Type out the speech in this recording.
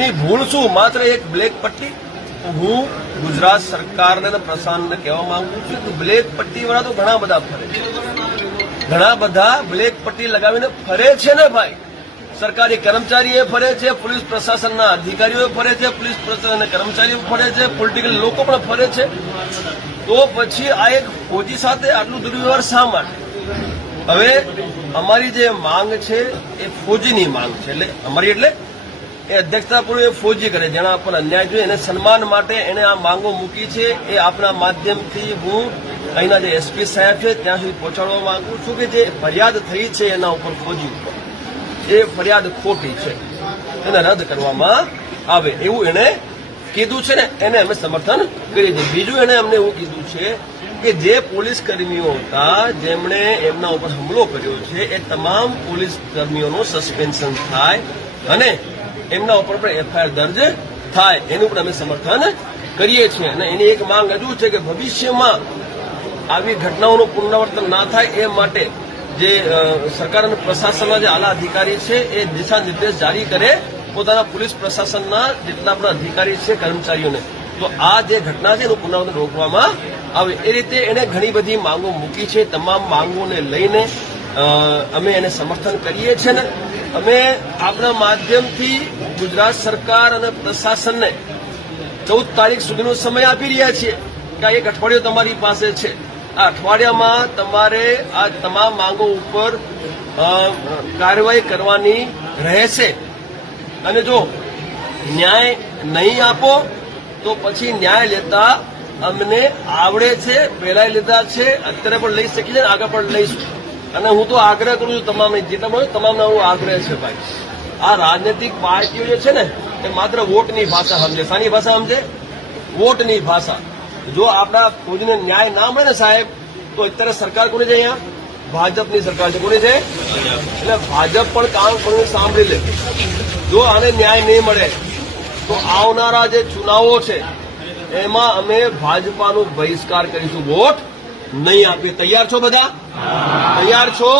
એની ભૂલ શું? માત્ર એક બ્લેક પટ્ટી. હું ગુજરાત સરકારને અને પ્રશાસનને કહેવા માંગુ છું કે બ્લેક પટ્ટી વાળા તો ઘણા બધા ફરે છે, ઘણા બધા બ્લેક પટ્ટી લગાવીને ફરે છે ને ભાઈ. સરકારી કર્મચારીઓ ફરે છે, પોલીસ પ્રશાસનના અધિકારીઓ ફરે છે, પોલીસ પ્રશાસનના કર્મચારીઓ ફરે છે, પોલિટિકલ લોકો પણ ફરે છે. તો પછી આ એક ફોજી સાથે આટલું દુર્વ્યવહાર શા માટે? હવે અમારી જે માંગ છે એ ફોજીની માંગ છે. એટલે અમારી એટલે એ અધ્યક્ષતાપૂર્વક એ ફોજી કરે, જેના પર અન્યાય જોઈએ એને સન્માન માટે એને આ માંગો મૂકી છે. એ આપણા માધ્યમથી હું અહીંના જે એસપી સાહેબ છે ત્યાં સુધી પહોંચાડવા માંગુ છું કે જે ફરિયાદ થઈ છે એના ઉપર ફોજી ઉપર એ ફરિયાદ ખોટી છે, એને રદ કરવામાં આવે એવું એને કીધું છે ને એને અમે સમર્થન કરીએ છીએ. બીજું એને અમને એવું કીધું છે કે જે પોલીસ કર્મીઓ હતા જેમણે એમના ઉપર હુમલો કર્યો છે એ તમામ પોલીસ કર્મીઓનું સસ્પેન્શન થાય અને એમના ઉપર પણ એફઆઈઆર દર્જ થાય એનું પણ અમે સમર્થન કરીએ છીએ. અને એની એક માંગ હજુ છે કે ભવિષ્યમાં આવી ઘટનાઓનું પુનરાવર્તન ના થાય એ માટે જે સરકાર અને પ્રશાસનના જે આલા અધિકારી છે એ દિશા નિર્દેશ જારી કરે પોતાના પોલીસ પ્રશાસનના જેટલા પણ અધિકારી છે કર્મચારીઓને, તો આ જે ઘટના છે એનું પુનરાવર્તન રોકવામાં આવે. એ રીતે એને ઘણી બધી માંગો મૂકી છે. તમામ માંગોને લઈને અમે એને સમર્થન કરીએ છીએ ને અમે આપણા માધ્યમથી ગુજરાત સરકાર અને પ્રશાસનને 14 તારીખ સુધીનો સમય આપી રહ્યા છીએ કે એક અઠવાડિયું તમારી પાસે છે. આ અઠવાડિયામાં તમારે આ તમામ માંગો ઉપર કાર્યવાહી કરવાની રહેશે. અને જો ન્યાય નહીં આપો તો પછી ન્યાય લેતા અમને આવડે છે, પહેલા લીધા છે, અત્યારે પણ લઈ શકીએ છીએ, આગળ પણ લઈશું. અને હું તો આગ્રહ કરું છું તમામને, જેટલા મળે તમામને હું આગ્રહ છે ભાઈ, આ રાજનૈતિક પાર્ટીઓ જે છે ને એ માત્ર વોટની ભાષા સમજે. શાની ભાષા સમજે? વોટની ભાષા. જો આપણા ફોજીને ન્યાય ના મળે ને સાહેબ તો અત્યારે સરકાર કોની છે? અહીંયા ભાજપની સરકાર છે. કોની છે? એટલે ભાજપ પણ કામ કરીને સાંભળી લે. જો આને ન્યાય નહીં મળે તો આવનારા જે ચુનાવો છે એમાં અમે ભાજપાનો બહિષ્કાર કરીશું, વોટ નહીં આપીએ. તૈયાર છો બધા? તૈયાર છો?